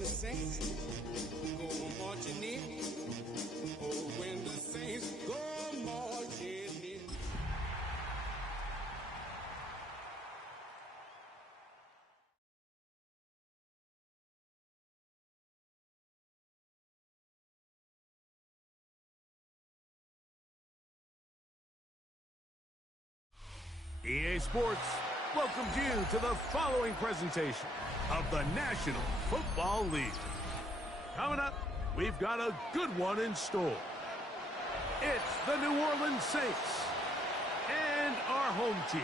the Saints go marching in. Oh, when the Saints go marching in. EA Sports welcomes you to the following presentation of the National Football League. Coming up, we've got a good one in store. It's the New Orleans Saints and our home team.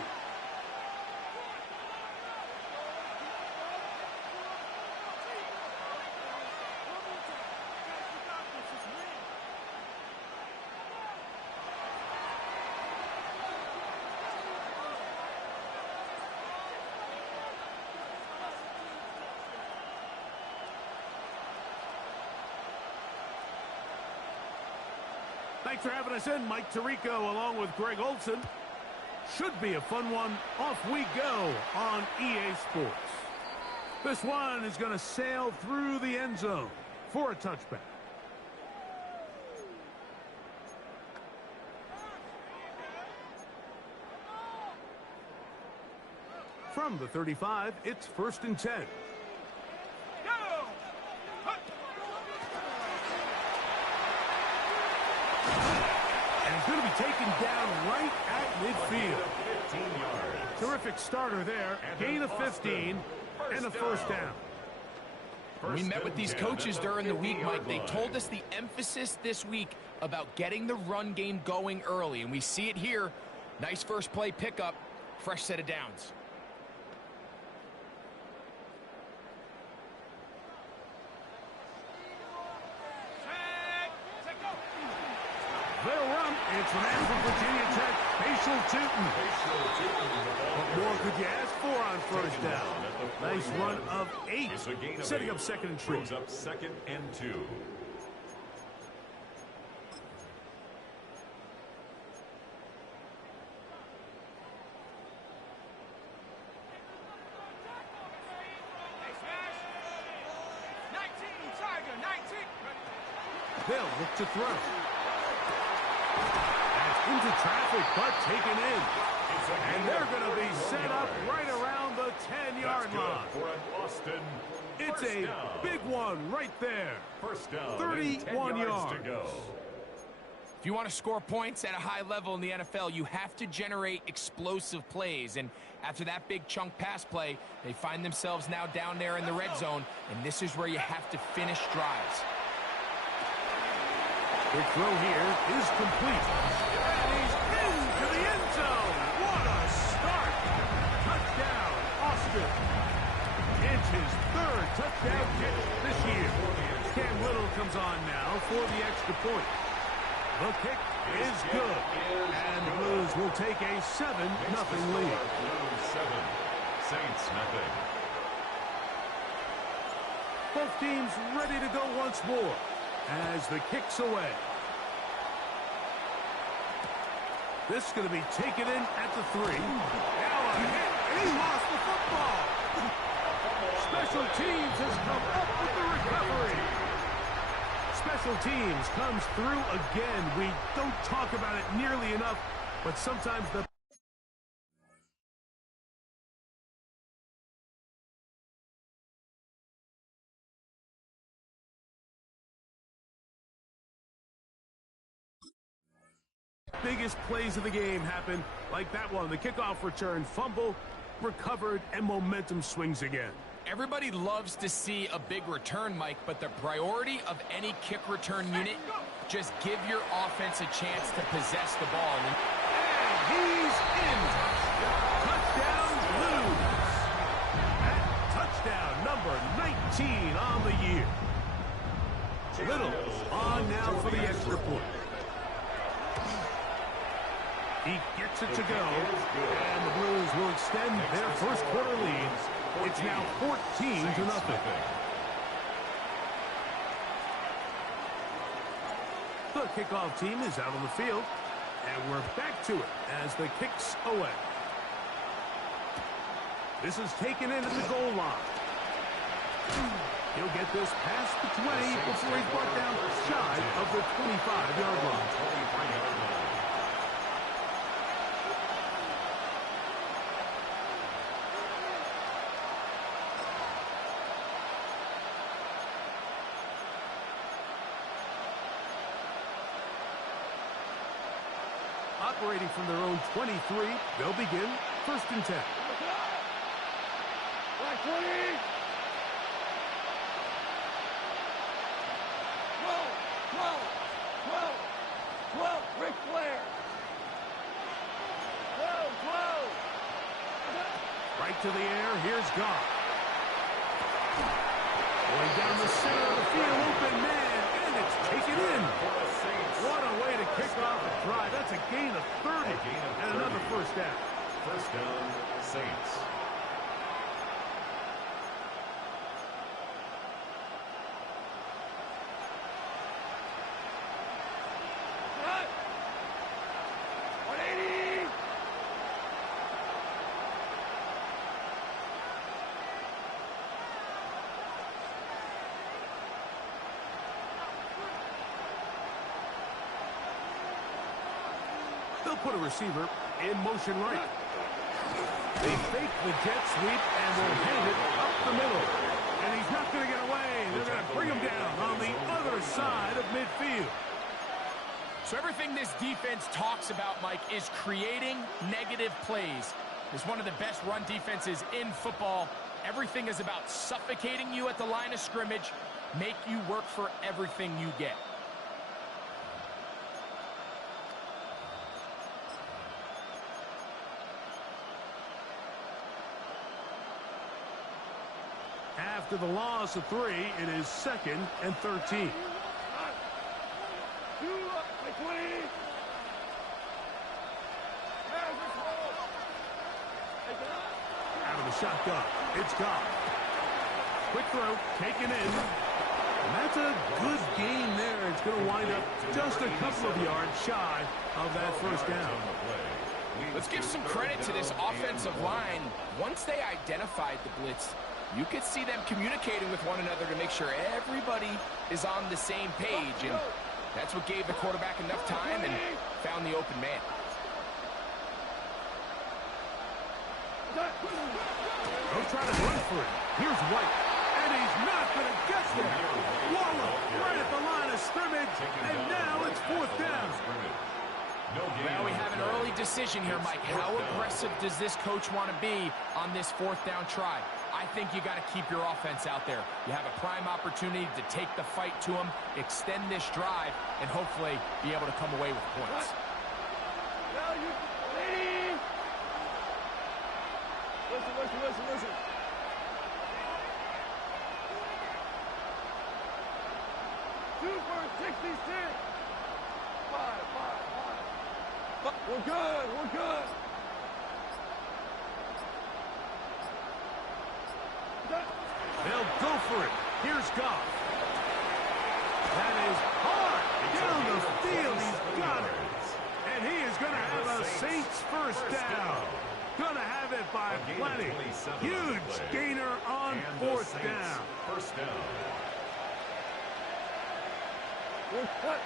Thanks for having us in, Mike Tirico, along with Greg Olson. Should be a fun one. Off we go on EA Sports. This one is going to sail through the end zone for a touchback. From the 35, it's 1st and 10. Going to be taken down right at midfield. 15 yards. Terrific starter there. Gain of 15 and a first down. We met with these coaches during the week, Mike. They told us the emphasis this week about getting the run game going early, and we see it here. Nice first play pickup, fresh set of downs. They'll run. It's an man from Virginia Tech, Facial Tootin. What more could you ask for on first down? Nice run of 8, setting up 2nd and short. Brings up 2nd and 2. They'll look to throw. Into traffic, but taken in. And they're going to be set up right around the 10-yard line. For an Austin. It's a big one right there. First down. 31 yards to go. If you want to score points at a high level in the NFL, you have to generate explosive plays. And after that big chunk pass play, they find themselves now down there in the red zone. And this is where you have to finish drives. The throw here is complete. And he's into the end zone. What a start. Touchdown, Austin. It's his 3rd touchdown kick this year. Cam Little comes on now for the extra point. The kick is good. And the Blues will take a 7-0 lead. Blues 7, Saints nothing. Both teams ready to go once more as the kick's away. This is going to be taken in at the 3. Now a hit, and he lost the football. Special teams has come up with the recovery. Special teams comes through again. We don't talk about it nearly enough, but sometimes the biggest plays of the game happen like that one. The kickoff return, fumble, recovered, and momentum swings again. Everybody loves to see a big return, Mike, but the priority of any kick return unit, just give your offense a chance to possess the ball. And he's in. Touchdown, Blues. At touchdown number 19 on the year. Little on now for the extra point. He gets it to go, and the Blues will extend their first quarter lead. It's now 14-0. The kickoff team is out on the field, and we're back to it as the kick's away. This is taken in at the goal line. He'll get this past the 20 before he's brought down shy of the 25-yard line. 23-yard line. Operating from their own 23, they'll begin 1st and 10. Right 20. 12, Ric Flair. 12. Right to the air, here's Goff. Going down the center of the field, open man, and it's taken in. What a way to kick off a drive. That's a gain of 30, and another first down. First down, Saints. Cut. 180. They'll put a receiver in motion right. They fake the jet sweep and will hand it up the middle. And he's not going to get away. They're going to bring him down on the other side of midfield. So everything this defense talks about, Mike, is creating negative plays. It's one of the best run defenses in football. Everything is about suffocating you at the line of scrimmage, make you work for everything you get. After the loss of 3, it is 2nd and 13. 2 up by 20. Out of the shotgun, it's Goff. Quick throw, taken in. And that's a good gain there. It's going to wind up just a couple of yards shy of that first down. Let's give some credit to this offensive line. Once they identified the blitz, you could see them communicating with one another to make sure everybody is on the same page. And that's what gave the quarterback enough time and found the open man. They'll try to run for it. Here's White. And he's not going to get there. Waller right at the line of scrimmage. And now it's 4th down. Well, we have an early decision here, Mike. How aggressive does this coach want to be on this 4th down try? I think you got to keep your offense out there. You have a prime opportunity to take the fight to them, extend this drive, and hopefully be able to come away with points. Listen. Super 66. 5. We're good. They'll go for it. Here's Goff. That is hard. Down the field, he's got it. And he is going to have a Saints first down. Going to have it by plenty. Huge gainer on 4th down. First down. Cut.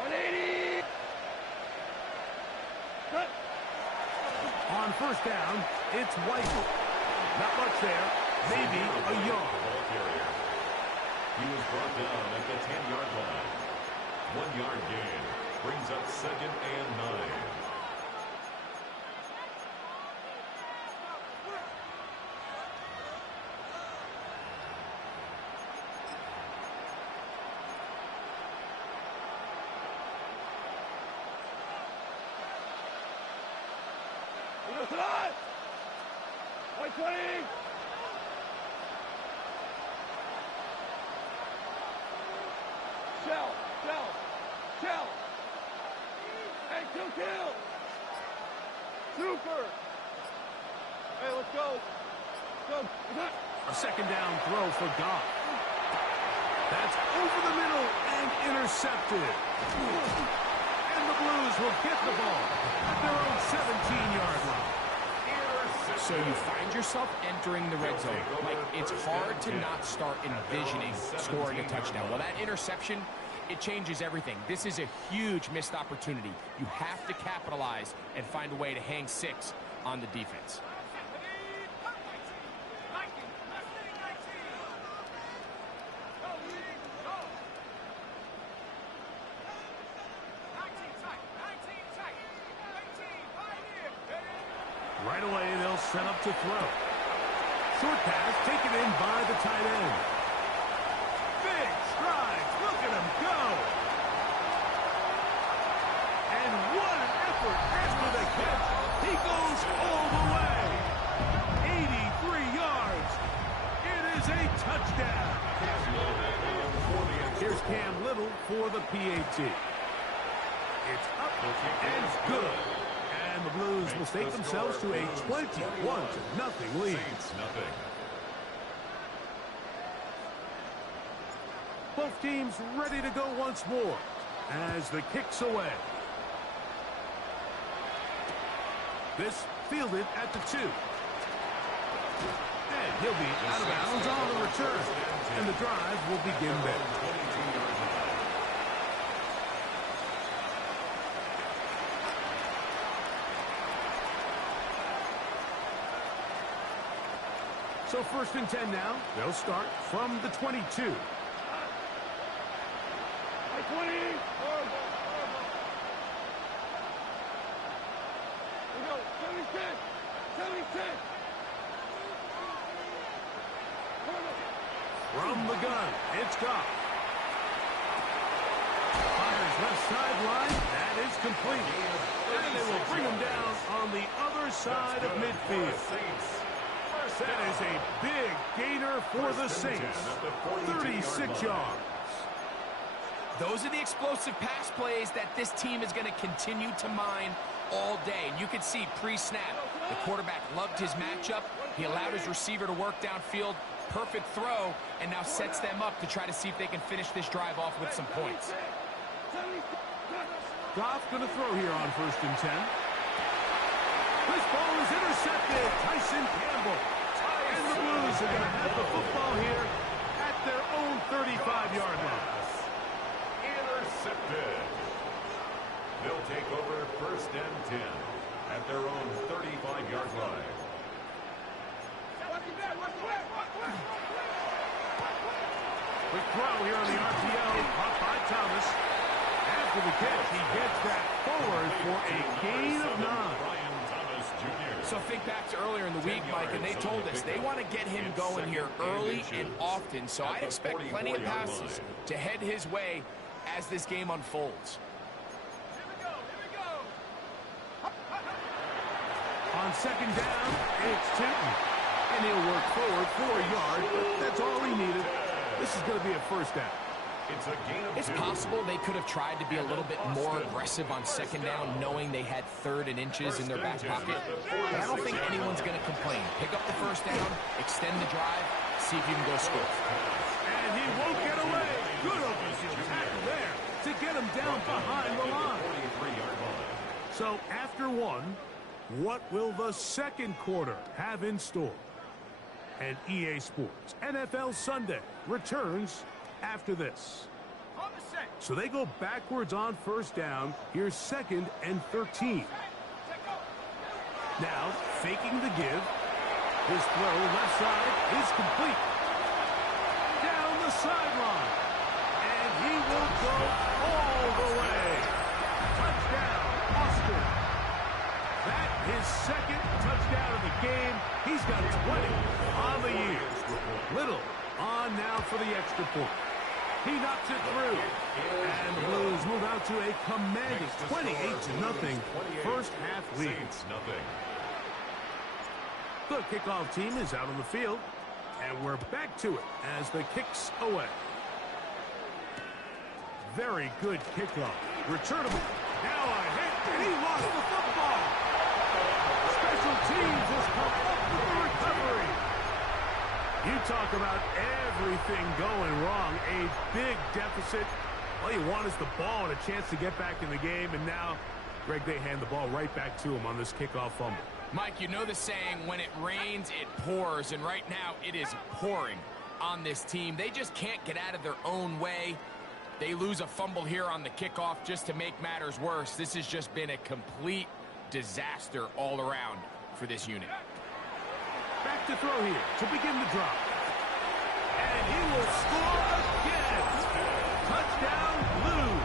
180. Cut. On 1st down, it's White. Not much there. Maybe a yard. He was brought down at the 10-yard line. 1-yard gain brings up 2nd and 9. White 20. Shell. And 2 kills. Super. Hey, let's go. A 2nd down throw for Goff. That's over the middle and intercepted. And the Blues will get the ball at their own 17-yard line. So you find yourself entering the red zone, like, it's hard to not start envisioning scoring a touchdown. Well, that interception, it changes everything. This is a huge missed opportunity. You have to capitalize and find a way to hang 6 on the defense. Right away, they'll set up to throw. Short pass taken in by the tight end. Big strides. Look at him go. And what an effort after the catch. He goes all the way. 83 yards. It is a touchdown. Here's Cam Little for the PAT. It's up and good. And the Blues will take themselves to a 21-0 lead. Both teams ready to go once more as the kick's away. This fielded at the 2. And he'll be out of bounds on the return. And the drive will begin there. So 1st and 10 now. They'll start from the 22. 20. From the gun, it's Goff. Fires left sideline. That is complete. And they will bring him down on the other side of midfield. That is a big gainer for the Saints. 36 yards. Those are the explosive pass plays that this team is going to continue to mine all day. And you can see pre-snap, the quarterback loved his matchup. He allowed his receiver to work downfield. Perfect throw, and now sets them up to try to see if they can finish this drive off with some points. Goff going to throw here on 1st and 10. This ball is intercepted. Tyson Campbell. And the Blues are going to have the football here at their own 35-yard line. Intercepted. They'll take over 1st and 10 at their own 35-yard line. Quick throw here on the RPO. Caught by Thomas. After the catch, he gets that forward for a gain of 9. So think back to earlier in the week, Mike, and they told us they want to get him going here early and often. So I'd expect plenty of passes to head his way as this game unfolds. On 2nd down, it's Tinton. And he'll work forward for a yard, but that's all he needed. This is going to be a 1st down. It's possible they could have tried to be a little bit more aggressive on 2nd down, knowing they had 3rd and inches in their back pocket. But I don't think anyone's going to complain. Pick up the 1st down, extend the drive, see if you can go score. And he won't get away. Good open-field tackle there to get him down behind the line. So after 1, what will the 2nd quarter have in store? And EA Sports NFL Sunday returns after this. So they go backwards on 1st down. Here's 2nd and 13. Now faking the give. His throw left side is complete. Down the sideline. And he will go all the way. Touchdown, Austin. That his 2nd touchdown of the game. He's got 20 on the year. Little on now for the extra point. He knocks it through. And the Blues move out to a commanding 28-0 first half lead. The kickoff team is out on the field. And we're back to it as the kick's away. Very good kickoff. Returnable. Now a hit, and he lost the football. Special teams has come up with the recovery. You talk about everything going wrong. A big deficit. All you want is the ball and a chance to get back in the game. And now, Greg, they hand the ball right back to him on this kickoff fumble. Mike, you know the saying, when it rains, it pours, and right now it is pouring on this team. They just can't get out of their own way. They lose a fumble here on the kickoff just to make matters worse. This has just been a complete disaster all around for this unit. Back to throw here to begin the drive. And he will score again. Touchdown, Blues.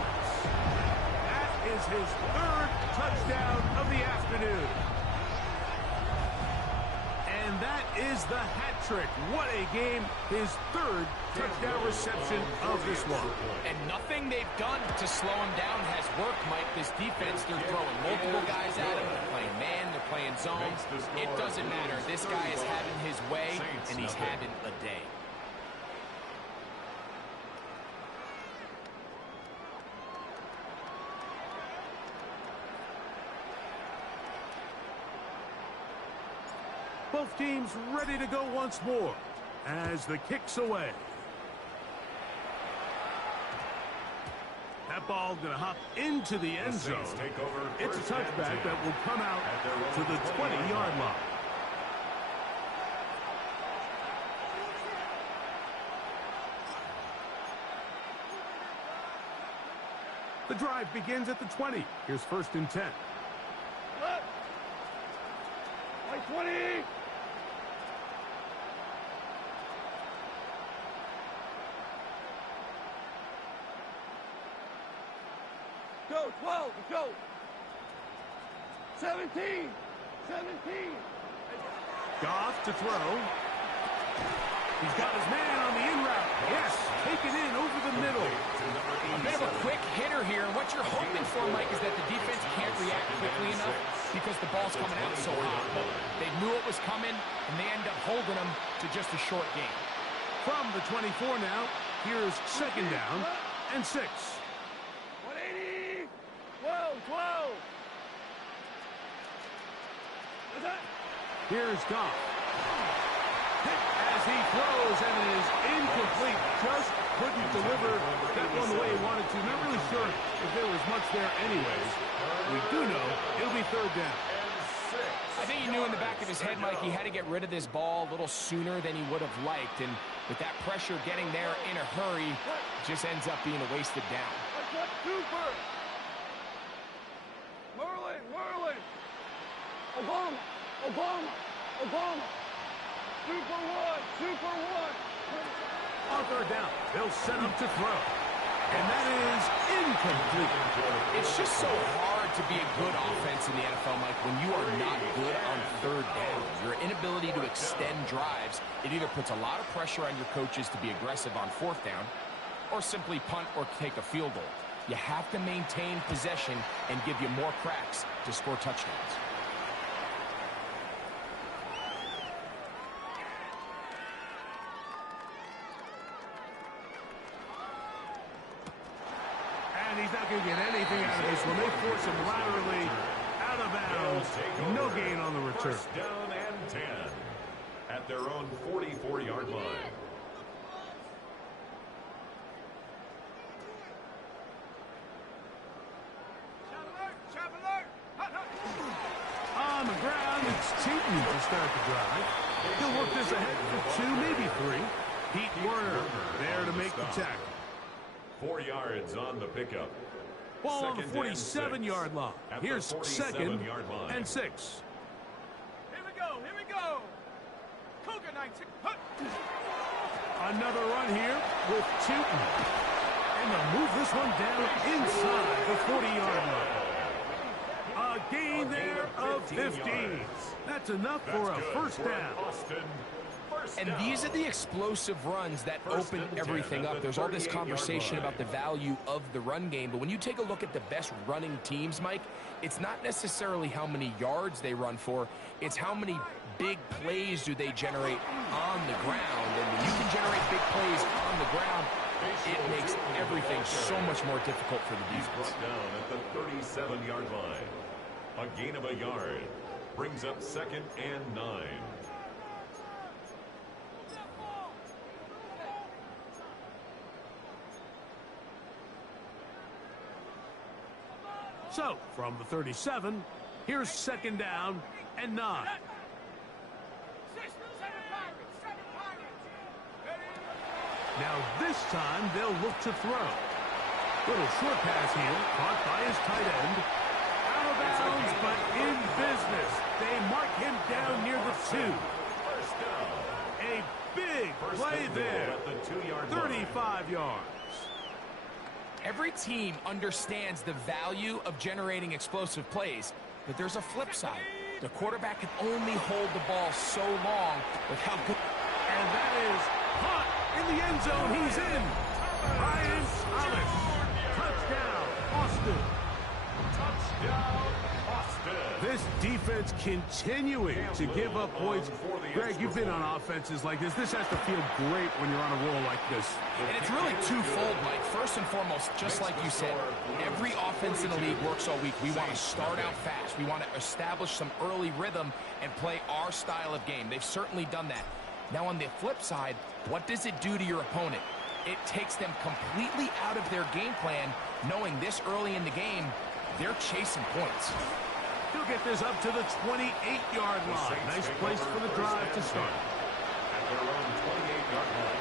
That is his third touchdown of the afternoon. And that is the hat trick. What a game. His third touchdown reception of this one. And nothing they've done to slow him down has worked, Mike. This defense, they're throwing multiple guys at him. They're playing man, they're playing zone. It doesn't matter. This guy is having his way, and he's having a day. Both teams ready to go once more as the kick's away. That ball going to hop into the end zone. It's a touchback that will come out to the 20-yard line. The drive begins at the 20. Here's 1st and 10. Like 20! Go, 12, go! 17! 17! Goff to throw. He's got his man on the in route. Yes, take it in over the middle. A bit of a quick hitter here, and what you're hoping for, Mike, is that the defense can't react quickly enough because the ball's coming out so hot. But they knew it was coming, and they end up holding them to just a short game. From the 24 now, here's 2nd down and 6. 180! 12! Here's Goff. Hit as he throws, and it is incomplete. Just couldn't deliver that one the way he wanted to. Not really sure if there was much there anyways. We do know it'll be 3rd down. I think he knew in the back of his head, Mike, he had to get rid of this ball a little sooner than he would have liked. And with that pressure getting there in a hurry, it just ends up being a wasted down. Cooper! Merlin! Obama! Super one! On 3rd down, they'll set up to throw. And that is incomplete. It's just so hard to be a good offense in the NFL, Mike, when you are not good on 3rd down. Your inability to extend drives, it either puts a lot of pressure on your coaches to be aggressive on 4th down, or simply punt or take a field goal. You have to maintain possession and give you more cracks to score touchdowns. And he's not going to get anything out of this one. They force him laterally out of bounds. No gain on the return. 1st down and 10 at their own 44-yard line. On the ground, it's Cheaton to start the drive. He'll work this ahead for 2, maybe 3. Pete Werner there to make the tackle. 4 yards on the pickup. Ball on the 47-yard line. Here's 2nd and 6. Here we go! Cougar 19. Another run here with Cheaton. And they'll move this one down inside the 40-yard line. A gain there of 15. That's enough for a 1st down. And these are the explosive runs that open everything up. There's all this conversation about the value of the run game, but when you take a look at the best running teams, Mike, it's not necessarily how many yards they run for, it's how many big plays do they generate on the ground. And when you can generate big plays on the ground, it makes everything so much more difficult for the defense. Down at the 37-yard line. A gain of a yard brings up 2nd and 9. So, from the 37, Here's second down and 9. Now this time they'll look to throw. Little short pass here, caught by his tight end. Out of bounds, but in business. They mark him down near the 2. A big play there. 35 yards. Every team understands the value of generating explosive plays, but there's a flip side. The quarterback can only hold the ball so long with how good. And that is caught in the end zone. He's in. Ryan Thomas. Touchdown, Austin. Touchdown, Austin. This defense continuing to give up points. Greg, you've been on offenses like this. This has to feel great when you're on a roll like this. And it's really twofold, Mike. First and foremost, just like you said, every offense in the league works all week. We want to start out fast. We want to establish some early rhythm and play our style of game. They've certainly done that. Now on the flip side, what does it do to your opponent? It takes them completely out of their game plan, knowing this early in the game, they're chasing points. He'll get this up to the 28-yard line. Nice place for the drive to start. At their own 28-yard line.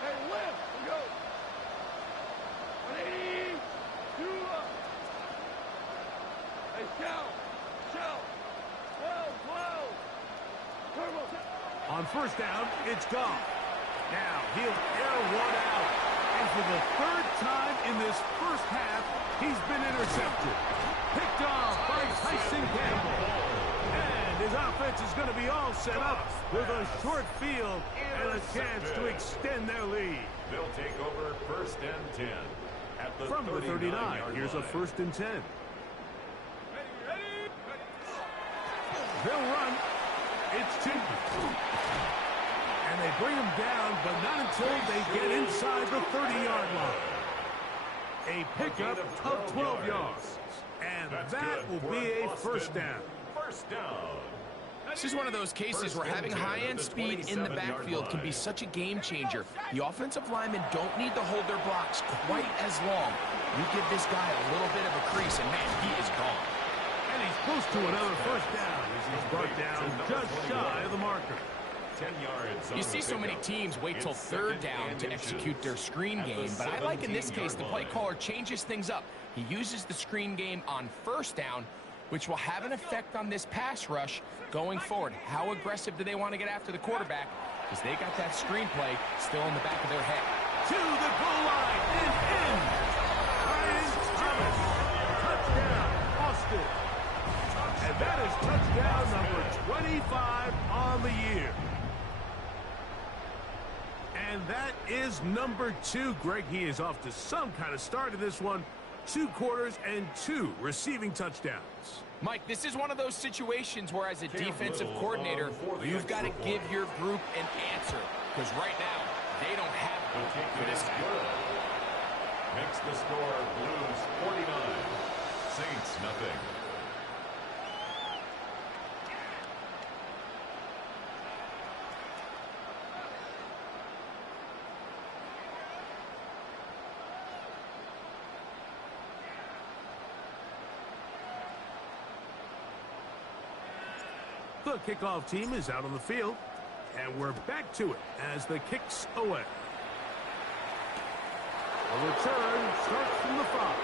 Hey, left, we go. 180, 2 up. Hey, shout. 12. Turbo. On first down, it's gone. Now he'll air one out. And for the third time in this first half, he's been intercepted. Picked off by Tyson Campbell. And his offense is going to be all set up with a short field and a chance to extend their lead. They'll take over first and 10. At the From the 39, here's a first and 10. They'll run. It's 2. And they bring him down, but not until they get inside the 30-yard line. A pickup of 12 yards. And that will be a first down. First down. This is one of those cases where having high-end speed in the backfield can be such a game changer. The offensive linemen don't need to hold their blocks quite as long. You give this guy a little bit of a crease, and man, he is gone. And he's close to another first down as he's brought down just shy of the marker. 10 yards. You see so many teams wait till third down to execute their screen game, but I like in this case the play caller changes things up. He uses the screen game on first down, which will have an effect on this pass rush going forward. How aggressive do they want to get after the quarterback? Because they got that screenplay still in the back of their head. To the goal line and in. Ryan Thomas. Touchdown, Austin. And that is touchdown number 25 on the year. And that is number 2. Greg, he is off to some kind of start in this one. 2 quarters and 2 receiving touchdowns. Mike, this is one of those situations where as a defensive coordinator, you've got to give your group an answer. Because right now, they don't have one for this guy. Makes the score Blues 49. Saints nothing. The kickoff team is out on the field, and we're back to it as the kick's away. The return starts from the 5.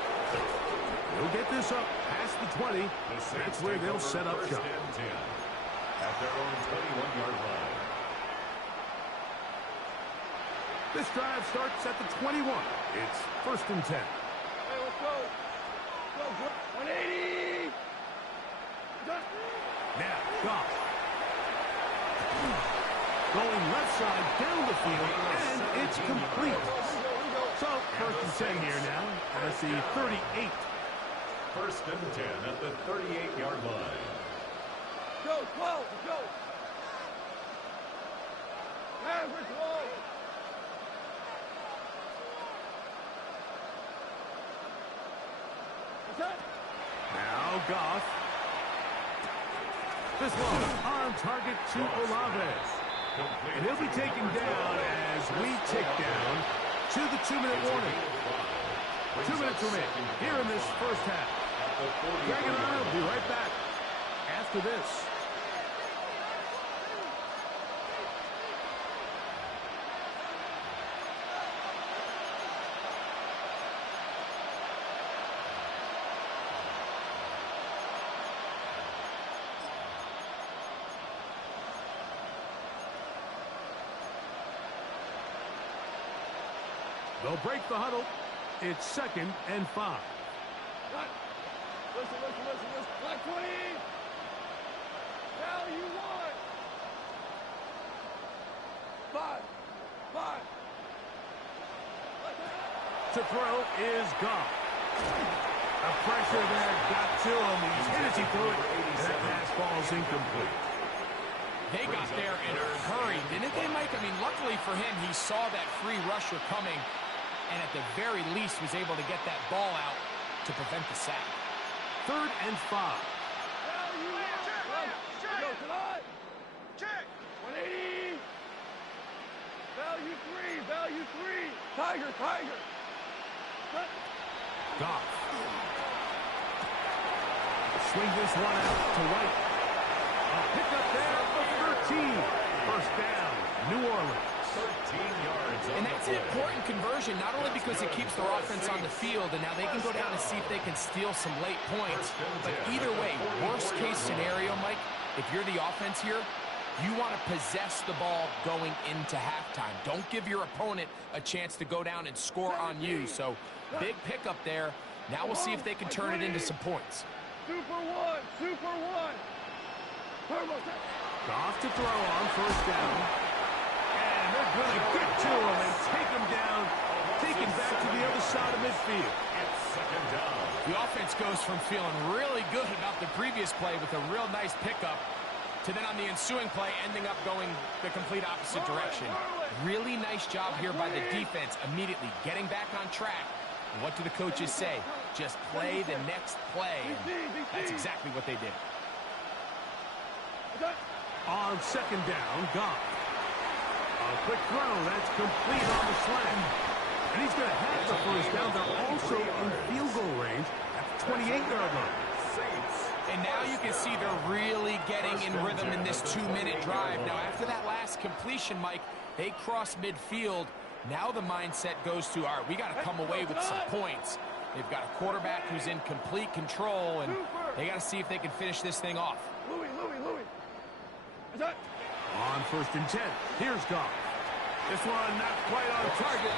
They'll get this up past the 20. That's where they'll set up shop. At their own 21-yard line. This drive starts at the 21. It's first and 10. Hey, let's go. Go, 180. Now, Goff. Going left side down the field, and it's complete. So, first and 10 here now, as the 38. First and 10 at the 38-yard line. Go, 12, go. Average 12. What's that? Now, Goff. This one on target to Olave. And he'll be taken down as we tick down to the 2-minute warning. 2 minutes remaining here in this first half. Greg and I will be right back after this. They'll break the huddle. It's 2nd and 5. Listen. Black 20. Now you want. 5. To throw is gone. The pressure there got to him. He's hit as he threw it. And that pass ball's incomplete. They got there in a hurry, didn't they, Mike? I mean, luckily for him, he saw that free rusher coming, and at the very least was able to get that ball out to prevent the sack. 3rd and 5. Go tonight. Check. 180. Value 3. Tiger. Goff. Swing this one out to White. A pickup there of 13. First down, New Orleans. 13 yards. And that's an important conversion, not only because it keeps their offense on the field, and now they can go down and see if they can steal some late points. But either way, worst case scenario, Mike, if you're the offense here, you want to possess the ball going into halftime. Don't give your opponent a chance to go down and score on you. So big pickup there. Now we'll see if they can turn it into some points. Super one. Turbo. Goff to throw on first down. And they're going to get to him and take him down, take him back to the other side of midfield. It's 2nd down. The offense goes from feeling really good about the previous play with a real nice pickup to then on the ensuing play ending up going the complete opposite direction. Really nice job here by the defense, immediately getting back on track. And what do the coaches say? Just play the next play. And that's exactly what they did. On 2nd down, Goff. A quick throw, that's complete on the slant. And he's going to have the first down. They're also in field goal range at the 28-yard line. And now you can see they're really getting in rhythm in this 2-minute drive. Now, after that last completion, Mike, they cross midfield. Now the mindset goes to, all right, we got to come away with some points. They've got a quarterback who's in complete control, and they got to see if they can finish this thing off. Louis. On 1st and 10, here's Goff. This one not quite on target.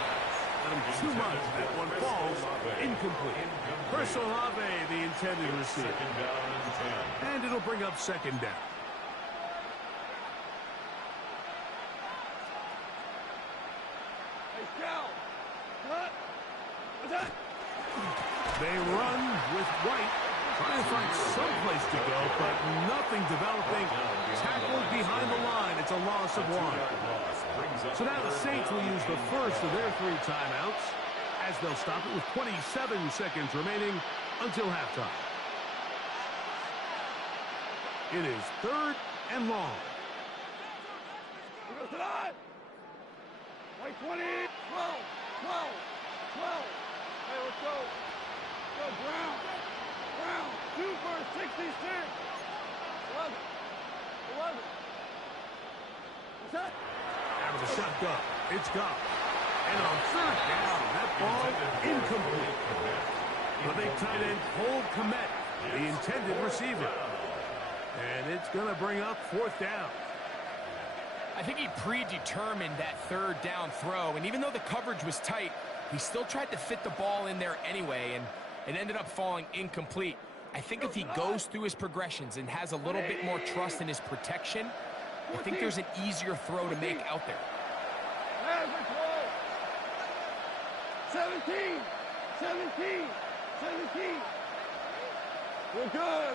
Too much. That one falls incomplete. Chris Olave, the intended receiver. 2nd down and 10. And it'll bring up 2nd down. Hey, Cal. They run with White, trying to find some place to go, but nothing developing. Tackled behind the line. It's a loss of 1. So now the Saints will use the first of their 3 timeouts as they'll stop it with 27 seconds remaining until halftime. It is 3rd and long. We're tonight. White 20. 12. Hey, let's go. Go, Brown. 2 for 66. 11. What's that? Out of the shotgun, it's gone. And on 3rd down, that ball incomplete. The big tight end, Cole Kmet, the intended receiver. And it's going to bring up 4th down. I think he predetermined that 3rd down throw, and even though the coverage was tight, he still tried to fit the ball in there anyway, and it ended up falling incomplete. I think if he goes through his progressions and has a little bit more trust in his protection, I think there's an easier throw to make out there. 17. We're good.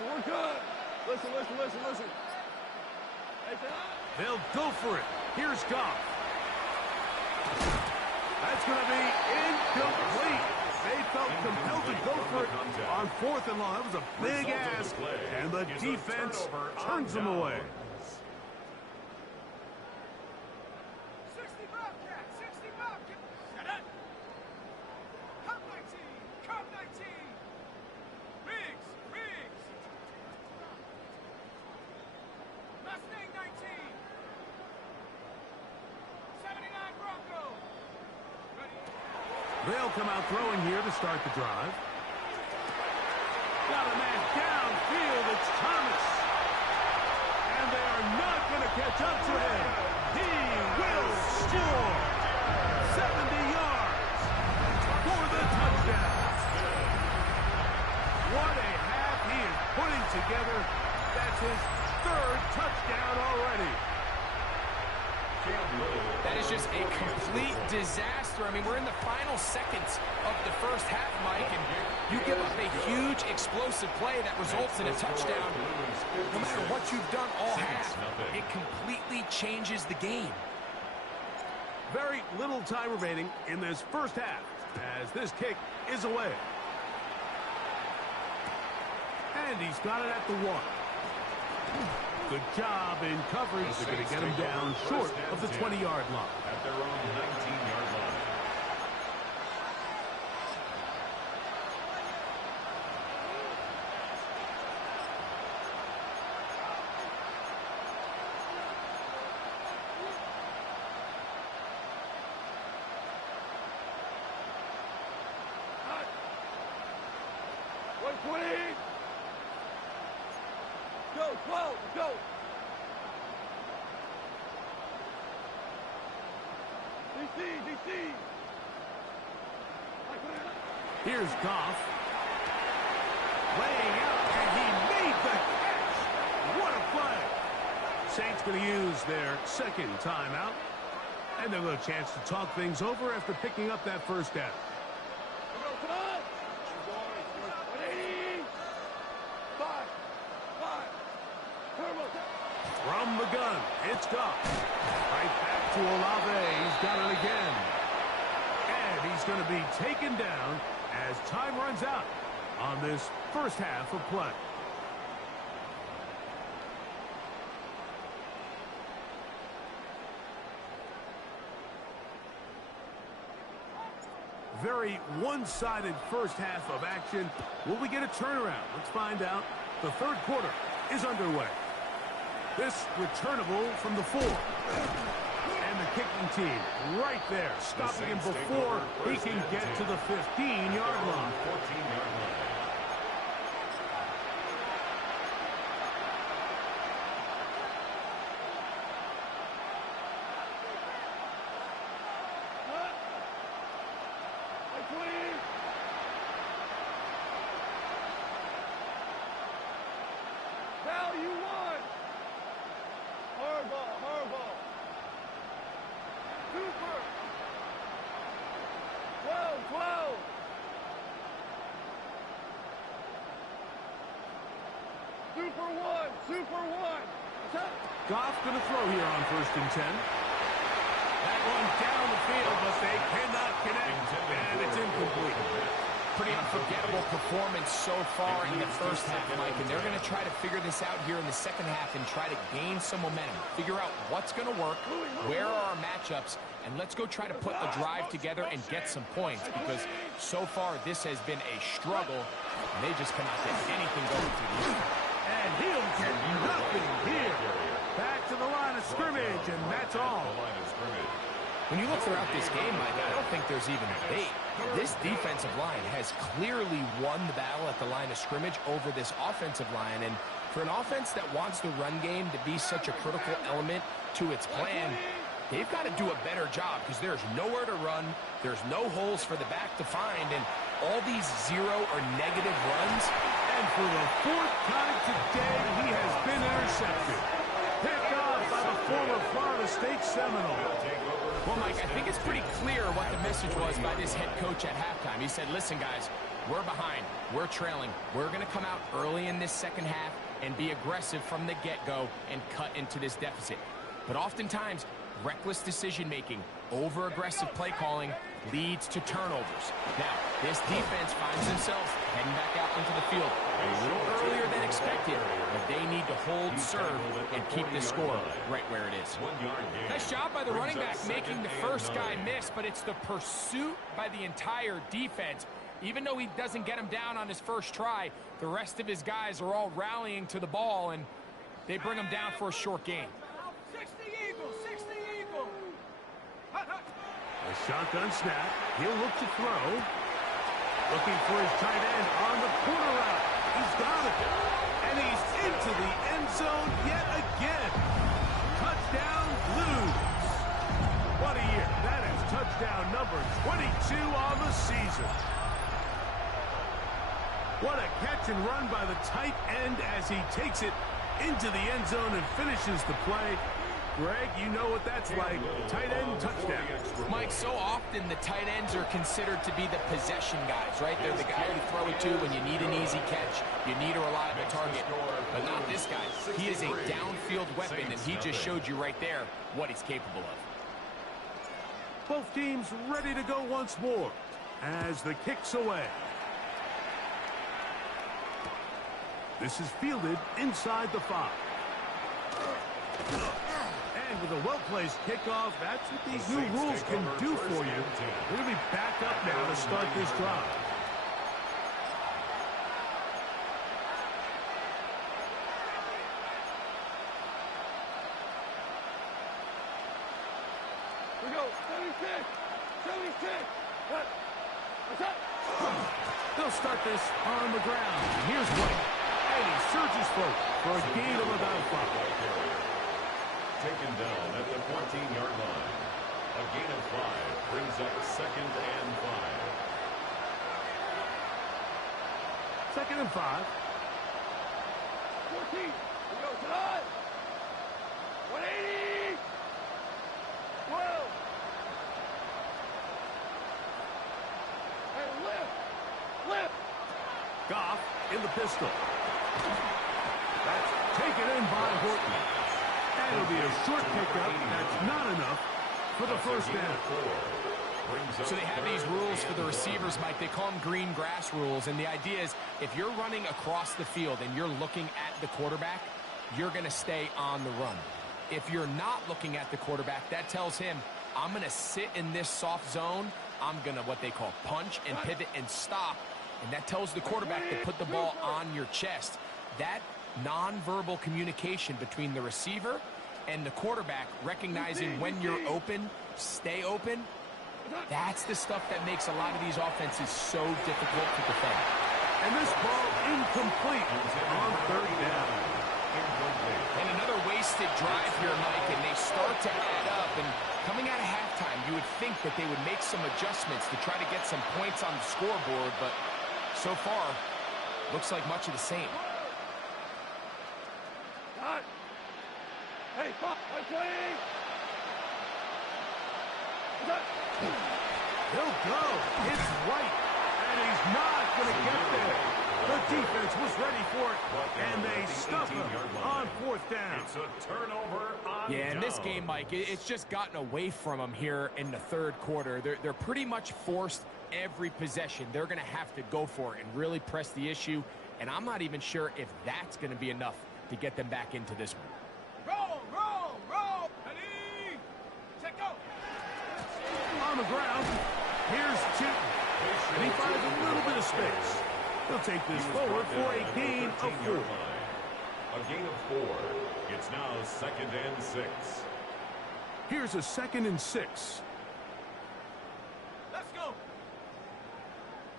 Listen. They'll go for it. Here's Goff. That's going to be incomplete. They felt compelled to go for it on 4th and long. That was a big ask, and the defense turns them away. 60 Bobcat, 60 Bobcat. Shut up. Cup 19, Cup 19. Biggs, Biggs. Mustang 19. 79 Bronco. Ready. They'll come out throwing here to start the drive. Got a man downfield. It's Thomas. And they are not going to catch up to him. He will score 70 yards for the touchdown. What a half he is putting together. That's his 3rd touchdown already. That is just a complete disaster. I mean, we're in the final seconds of the first half, Mike, and you give up a huge explosive play that results in a touchdown. No matter what you've done all half, it completely changes the game. Very little time remaining in this first half as this kick is away. And he's got it at the 1. Good job in coverage. They're going to get him down short of the 20-yard line. At their own 19-yard line. Go, 12, go. DC. Here's Goff. Laying out, and he made the catch. What a play. Saints going to use their 2nd timeout. And they'll get a chance to talk things over after picking up that first down. Come on. 180. 5. Turbo. From the gun, it's Goff. Right back to Olave. He's got it again. And he's going to be taken down as time runs out on this first half of play. Very one-sided first half of action. Will we get a turnaround? Let's find out. The 3rd quarter is underway. This returnable from the 4. And the kicking team right there, stopping him before he can get to the 15-yard line. 14-yard line. Value 1. Hardball. Super. 12. Super 1. Goff going to throw here on 1st and 10. That one down the field, but they cannot connect, and it's incomplete. Pretty unforgettable performance so far in the first half, Mike, and they're going to try to figure this out here in the second half and try to gain some momentum, figure out what's going to work, where are our matchups, and let's go try to put a drive together and get some points, because so far this has been a struggle, and they just cannot get anything going through these. And he'll get nothing here. Back to the line of scrimmage, and that's all. When you look throughout this game, Mike, I don't think there's even a debate. This defensive line has clearly won the battle at the line of scrimmage over this offensive line. And for an offense that wants the run game to be such a critical element to its plan, they've got to do a better job because there's nowhere to run. There's no holes for the back to find. And all these 0 or negative runs. And for the 4th time today, he has been intercepted. Picked off by the former Florida State Seminole. Well, Mike, I think it's pretty clear what the message was by this head coach at halftime. He said, listen, guys, we're behind. We're trailing. We're going to come out early in this second half and be aggressive from the get-go and cut into this deficit. But oftentimes, reckless decision-making, over-aggressive play calling, leads to turnovers. Now, this defense finds themselves heading back out into the field a little earlier than expected, but they need to hold serve and keep the score right where it is. 1 yard gain. Nice job by the running back making the Second first and guy 9. miss, but it's the pursuit by the entire defense. Even though he doesn't get him down on his first try, the rest of his guys are all rallying to the ball, and they bring him down for a short gain. 60 Eagles, 60 Eagles. Hut, hut. A shotgun snap. He'll look to throw. Looking for his tight end on the corner route. He's got it. And he's into the end zone yet again. Touchdown, Blues. What a year. That is touchdown number 22 on the season. What a catch and run by the tight end as he takes it into the end zone and finishes the play. Greg, you know what that's like. Tight end touchdown. Mike, so often the tight ends are considered to be the possession guys, right? They're the guy you throw it to when you need an easy catch, you need a reliable target. But not this guy. He is a downfield weapon, and he just showed you right there what he's capable of. Both teams ready to go once more as the kick's away. This is fielded inside the 5. And with a well-placed kickoff, that's what these new rules can do for you. We're going to be back up now to start this drive. We go. 76. 76. Hut. What's up? They'll start this on the ground. Here's White. And he surges forward for a gain of about 5. Taken down at the 14-yard line. A gain of 5 brings up 2nd and 5. 2nd and 5. 14. We go to the hut. 180. 12. And lift. Lift. Goff in the pistol. That's taken in by Horton. That'll be a short pickup. That's not enough for the first down. So they have these rules for the receivers, Mike. They call them green grass rules, and the idea is if you're running across the field and you're looking at the quarterback, you're going to stay on the run. If you're not looking at the quarterback, that tells him, I'm going to sit in this soft zone. I'm going to what they call punch and pivot and stop, and that tells the quarterback to put the ball on your chest. That nonverbal communication between the receiver and the quarterback, recognizing when you're open, stay open, that's the stuff that makes a lot of these offenses so difficult to defend. And this ball incomplete on 3rd down. And another wasted drive here, Mike, and they start to add up. And coming out of halftime, you would think that they would make some adjustments to try to get some points on the scoreboard, but so far, looks like much of the same. Hut. Hey, 120. He'll go. It's White. And he's not going to get there. The defense was ready for it, and they stuff him on 4th down. It's a turnover on Yeah, in this down. game, Mike, it's just gotten away from them here in the 3rd quarter. They're pretty much forced every possession. They're going to have to go for it and really press the issue, and I'm not even sure if that's going to be enough to get them back into this one. Roll, roll, roll. Ready. Set, go. On the ground, here's Chitton. And he finds a little bit of space. He'll take this forward for a gain of 4. A gain of 4. It's now 2nd and 6. Here's a 2nd and 6. Let's go.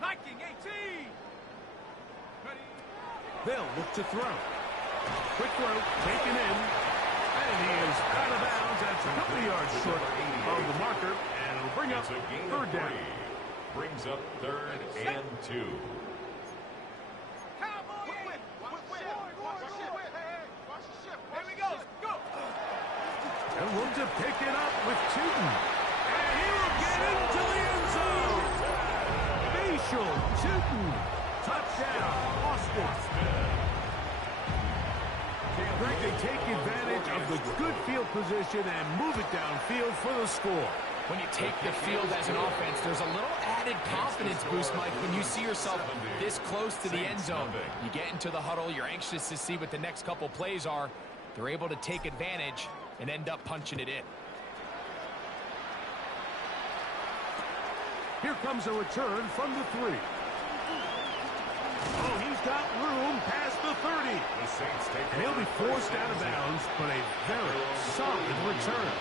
Viking 18. Ready. They'll look to throw. Quick throw, taken in. And he is out of bounds. That's a couple of yards short of the marker. And it'll bring up It's a gain 3rd of down. 3. Brings up 3rd and 2. Cowboy. Whip. Watch the ship. Watch the ship. Here we go. Go. They'll look to pick it up with Chitton. And he will get into the end zone. Facial Chitton. Touchdown, Austin. Greg, they take advantage of the good field position and move it downfield for the score. When you take the field as an offense, there's a little added confidence boost, Mike, when you see yourself this close to the end zone. You get into the huddle, you're anxious to see what the next couple plays are. They're able to take advantage and end up punching it in. Here comes a return from the 3. Oh, he's got room past the 30. And he'll be forced out of bounds, but a very solid return.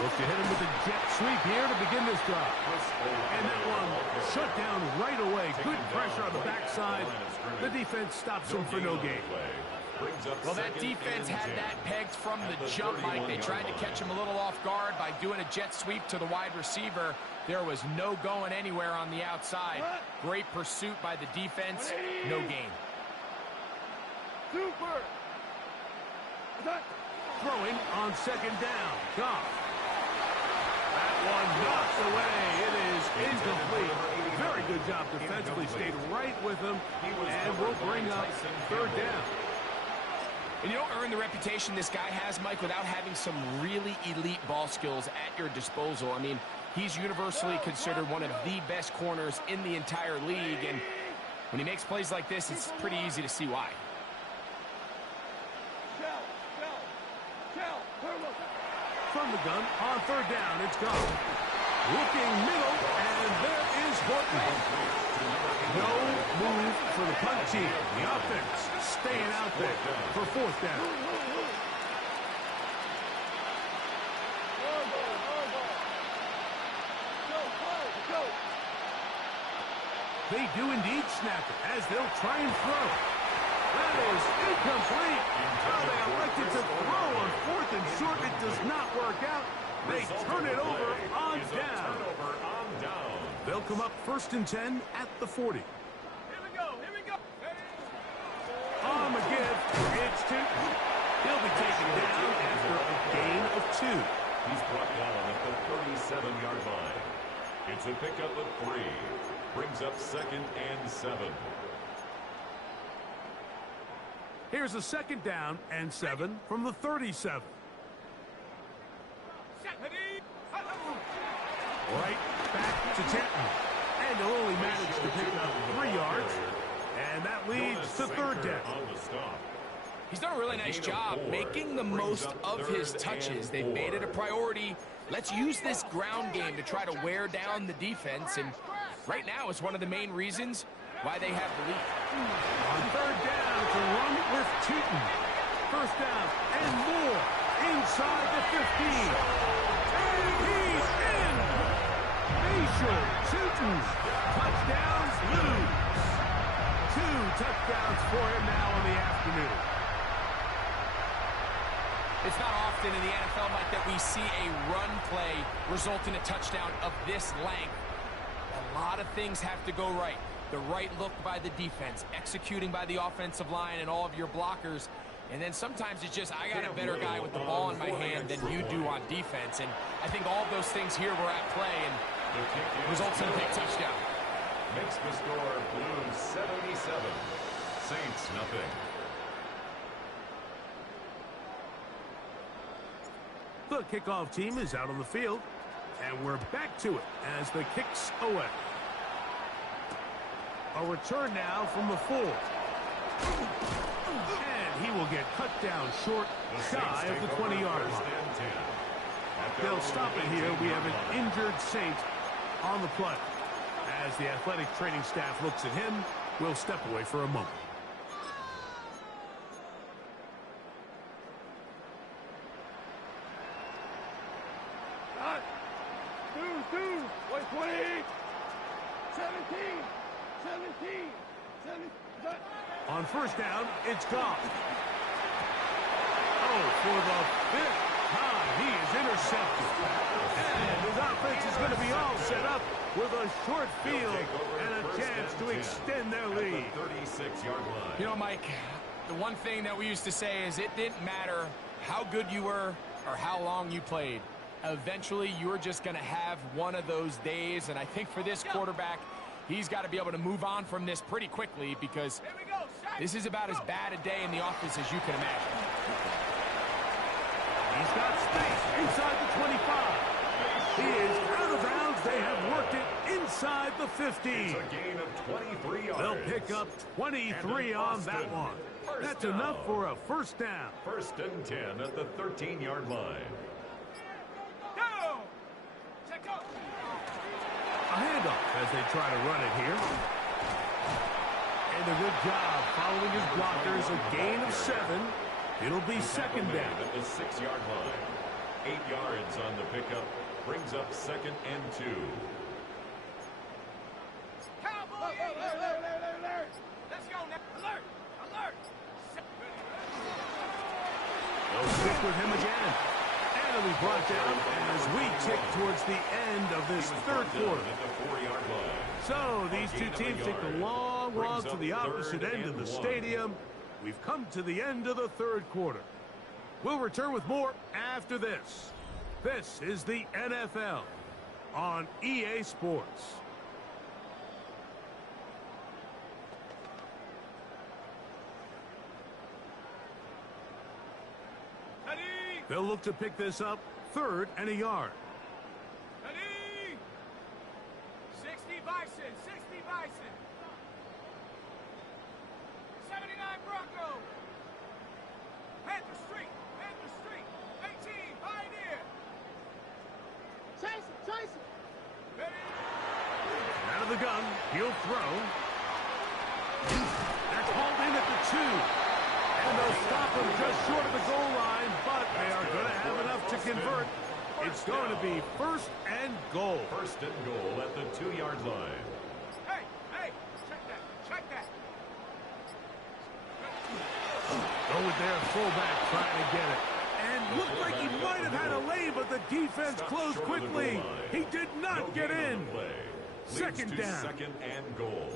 Look to hit him with a jet sweep here to begin this drive. And that one shut down right away. Good pressure on the backside. The defense stops him for no gain. Well, that defense had that pegged from the jump, Mike. They tried to catch him a little off guard by doing a jet sweep to the wide receiver. There was no going anywhere on the outside. Great pursuit by the defense. No gain. Super. Throwing on second down. Goff. That one knocked away. It is incomplete. Very good job defensively. Stayed right with him. And will bring up third down. And you don't earn the reputation this guy has, Mike, without having some really elite ball skills at your disposal. I mean, he's universally considered one of the best corners in the entire league. And when he makes plays like this, it's pretty easy to see why. From the gun, on third down, it's gone. Looking middle, and there is Horton. No move for the punt team. The offense staying out there for fourth down. They do indeed snap it as they'll try and throw. That is incomplete. Oh, they elected to throw on fourth and short. It does not work out. They turn it over on down. They'll come up 1st and 10 at the 40. Here we go. Here we go. On the give, it's Tootin. He'll be taken down after a gain of 2. He's brought down at the 37-yard line. It's a pickup of 3. Brings up 2nd and 7. Here's a 2nd down and 7 from the 37. Right back to Denton. And he'll only manage to pick up 3 yards. And that leads to third down. He's done a really nice job making the most of his touches. They've made it a priority. Let's use this ground game to try to wear down the defense. And right now it's one of the main reasons why they have the lead. On third down to run with Tootin. First down and more inside the 15. And he's in. Facial Tootin's touchdowns lose. 2 touchdowns for him now on the afternoon. It's not often in the NFL, Mike, that we see a run play result in a touchdown of this length. A lot of things have to go right. The right look by the defense, executing by the offensive line and all of your blockers. And then sometimes it's just, I got a better guy with the ball in my hand than you do on defense. And I think all of those things here were at play and results in a big touchdown. Makes the score Blues 77, Saints nothing. The kickoff team is out on the field, and we're back to it as the kicks away. A return now from the 4. And he will get cut down short, shy of the 20-yard line. They'll stop it here. We have an injured Saint on the play. As the athletic training staff looks at him, we'll step away for a moment. Wait, 20, 17. On first down, it's Goff. Oh, for the 5th time, he is intercepted. And his offense is going to be all set up with a short field and a chance to extend their lead. 36-yard line. You know, Mike, the one thing that we used to say is it didn't matter how good you were or how long you played. Eventually, you're just going to have one of those days, and I think for this quarterback, he's got to be able to move on from this pretty quickly because this is about as bad a day in the office as you can imagine. He's got space inside the 25. He is out of bounds. They have worked it inside the 50. It's a gain of 23 yards. They'll pick up 23 on that one. That's enough for a first down. 1st and 10 at the 13-yard line. A handoff as they try to run it here. And a good job following his blockers. A gain of 7. It'll be 2nd down. At the 6-yard line. 8 yards on the pickup. Brings up 2nd and 2. Cowboy! Alert! Let's go now. Alert! They'll stick with him again. And he'll be brought down as we tick towards the end of this 3rd quarter. At the 4-yard line. So these two teams take the long walk to the opposite end of the stadium. We've come to the end of the 3rd quarter. We'll return with more after this. This is the NFL on EA Sports. They'll look to pick this up 3rd and a yard. 60 Bison! 79 Bronco! Panther Street! 18 Pioneer! Chase it! Out of the gun, he'll throw. They're called in at the 2. And they'll stop him just short of the goal line, but they are going to have enough to convert. It's going to be 1st and goal. 1st and goal at the 2-yard line. Hey! Check that! Go with their fullback trying to get it. And looked like he might have had a lay, but the defense closed quickly. He did not get in. 2nd down. 2nd and goal.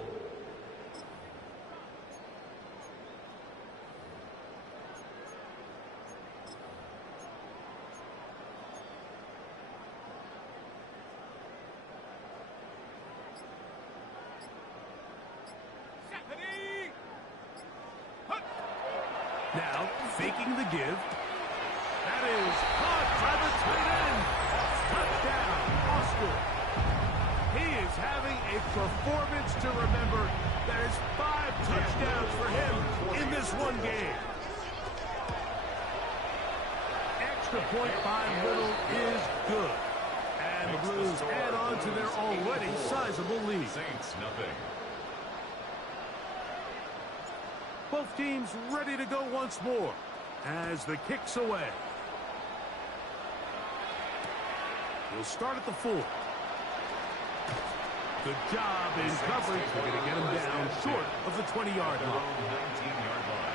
Now, faking the give. That is caught by the tight end. Touchdown, Oscar. He is having a performance to remember. That is 5 touchdowns for him in this one game. Extra point by Little is good. And the Blues add on to their already sizable lead. Saints, nothing. Both teams ready to go once more as the kick's away. We'll start at the 4. Good job in coverage. They're going to get him down short of the 20-yard line. 19-yard line.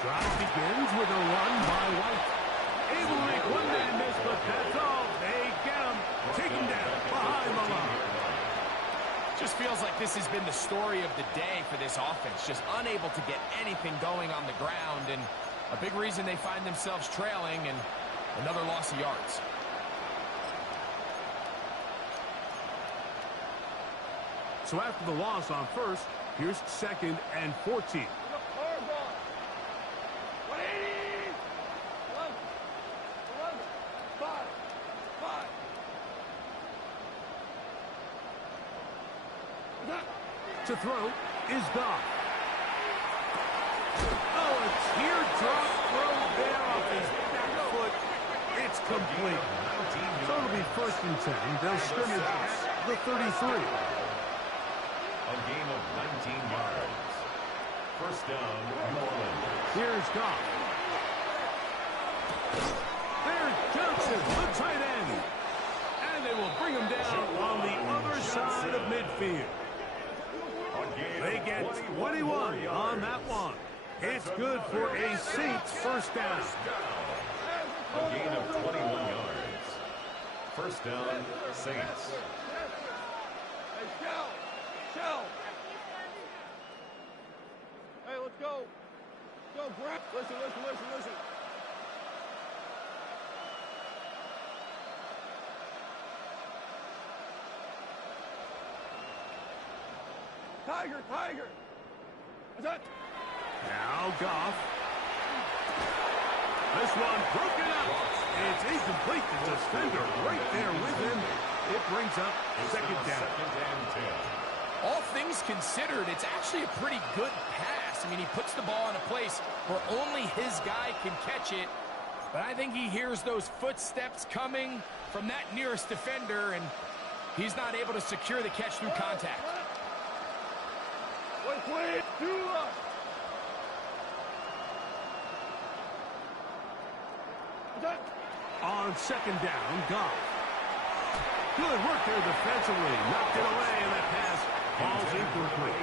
Drive begins with a run by White. Able to make one man miss, but that's all. They get him. Take him down behind the line. Just feels like this has been the story of the day for this offense. Just unable to get anything going on the ground, and a big reason they find themselves trailing and another loss of yards. So after the loss on 1st, here's 2nd and 14. To throw is Goff. Oh, a teardrop throw there off his back foot. It's complete. So it'll be 1st and 10. They'll scrimmage at the 33. A gain of 19 yards. 1st down, New Orleans. Here's Goff. There's Johnson, the tight end. And they will bring him down on the other side of midfield. A gain They of get 21 21 on that one. It's good for a Saints first down. A gain of 21 yards. First down, Saints. Hey, Shell. Hey, let's go. Go, Brett. Listen. Tiger. That's it. Now Goff. This one broken up. It's incomplete. The defender right there with him. It brings up second down. Second and 10. All things considered, it's actually a pretty good pass. I mean, he puts the ball in a place where only his guy can catch it. But I think he hears those footsteps coming from that nearest defender, and he's not able to secure the catch through contact. Wait, do us. On second down, Goff. Good work there defensively. Knocked it away, and that pass falls incomplete.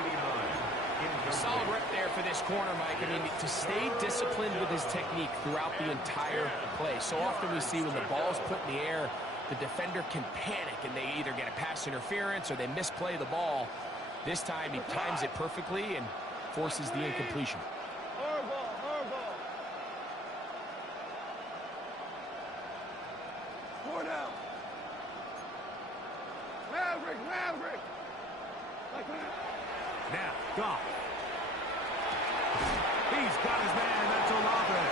Solid rep there for this corner, Mike. I mean, to stay disciplined with his technique throughout the entire play. So often we see when the ball's put in the air, the defender can panic, and they either get a pass interference or they misplay the ball. This time, he times it perfectly and forces the incompletion. Hardball. Four down. Maverick. Like that. Now, Goff. He's got his man. That's Olave.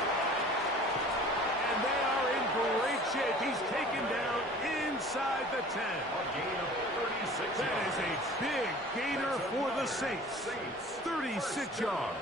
And they are in great shape. He's taken down inside the 10. A gain of 36 That yards. is a big gainer for the Saints. 36 yards.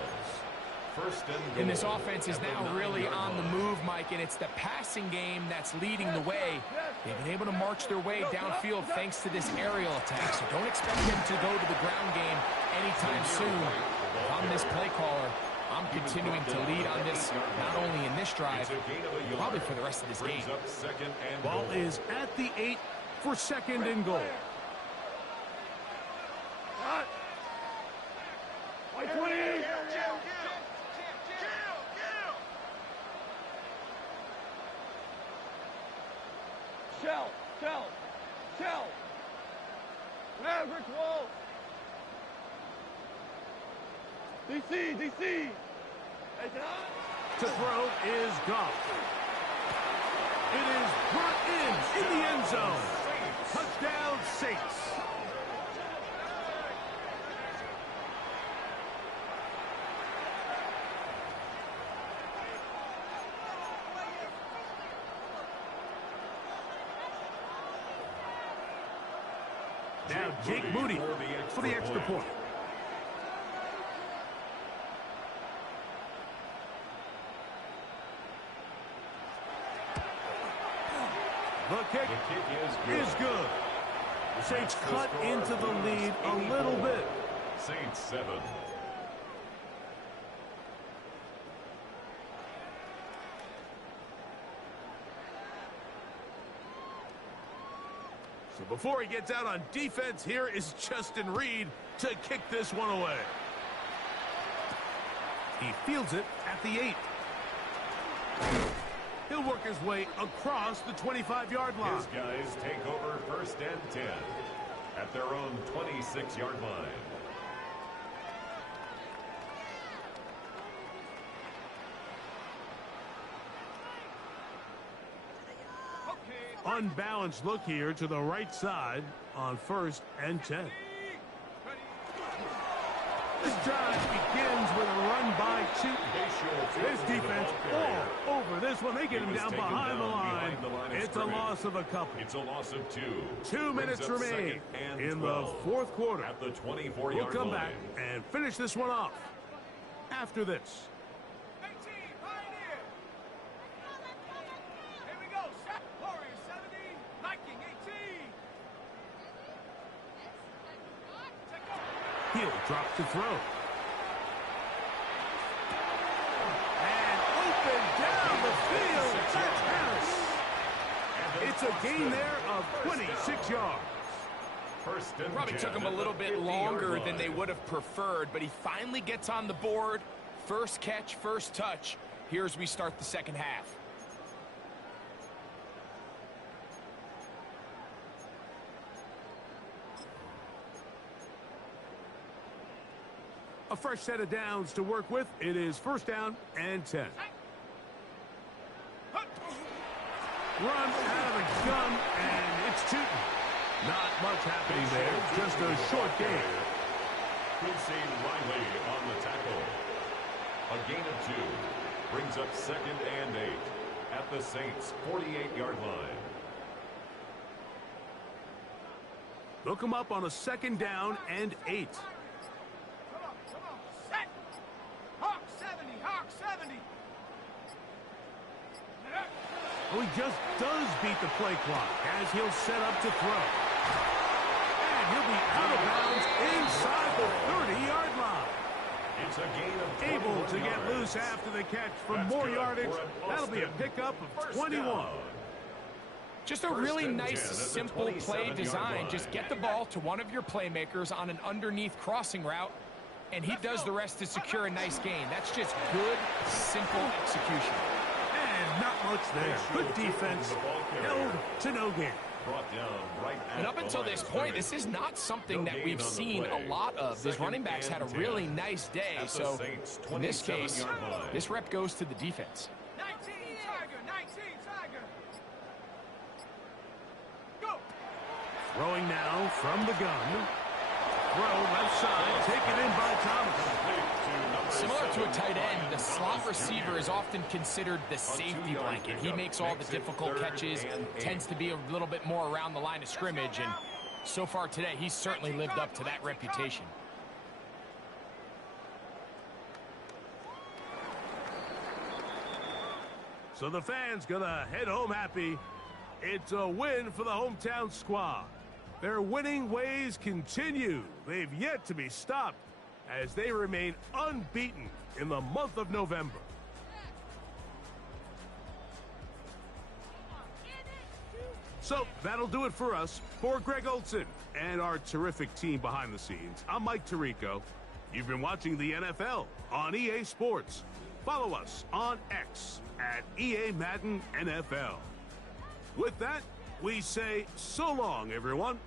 First and goal. And this offense is at the now 9-yard really on the line. move, Mike, and it's the passing game that's leading the way. They've been able to march their way downfield thanks to this aerial attack, so don't expect them to go to the ground game anytime soon. If I'm this play caller, I'm continuing to lead on this, not only in this drive, but probably for the rest of this game. Brings up second and Ball goal. is at the 8 for second and goal. Hot. White 28. Shell. Maverick wall. DC. Hey, John. To throw is Goff. It is brought in the end zone. Touchdown, Saints. Now Jake Moody for the extra point. The kick is good. The Saints cut into the lead a little bit. Saints 7. So before he gets out on defense, here is Justin Reed to kick this one away. He fields it at the 8. He'll work his way across the 25-yard line. His guys take over first and 10 at their own 26-yard line. Unbalanced look here to the right side on first and 10. This drive begins with a run by Cheaton. This defense all over this one. They get him down behind the line. It's a loss of a couple. It's a loss of 2. 2 minutes remain in the fourth quarter. At the 24-yard We'll come line. back and finish this one off after this. 18, Pioneer. Here we go. Set. Warriors 70, Viking 18. Hill drops to throw. And open down the field. That's Harris. It's a gain there of 26 yards. First and Probably 10 took him a at the little bit 50-yard longer line. than they would have preferred, but he finally gets on the board. First catch, first touch. Here as we start the second half. A fresh set of downs to work with. It is first down and 10. Run out of the gun, and it's shooting. Not much happening there. Just a short gain. Quincy Riley on the tackle. A gain of 2. Brings up second and 8 at the Saints' 48-yard line. Look him up on a second down and 8. Come on, set. Hawk 70, Hawk 70. Oh, he just does beat the play clock as he'll set up to throw. And he'll be out of bounds inside the 30-yard line. It's a gain of Able to 21 get yards. loose after the catch for That's more good yardage. for That'll be a Austin. pickup of First 21. down. Just a First really and nice, 10 at the simple play 27-yard design. line. Just get the ball to one of your playmakers on an underneath crossing route, and he does the rest to secure a nice gain. That's just good, simple execution. And not much there. Good defense. Held to no gain. Brought down right And at up the until line this of point, scrimmage. this is not something No that gain we've on the seen play. a lot of. These Second running backs had a and really 10 nice day. at the So Saints' in this case, 27-yard line. this rep goes to the defense. 19, Tiger, 19, Tiger. Go. Throwing now from the gun. Throw left side. Taken in by Thomas. Similar to a tight end, the slot receiver is often considered the safety blanket. He makes all the difficult catches, tends to be a little bit more around the line of scrimmage, and so far today, he's certainly lived up to that reputation. So the fans gonna head home happy. It's a win for the hometown squad. Their winning ways continue. They've yet to be stopped as they remain unbeaten in the month of November. So that'll do it for us. For Greg Olson and our terrific team behind the scenes, I'm Mike Tirico. You've been watching the NFL on EA Sports. Follow us on X at EA Madden NFL. With that, we say so long, everyone.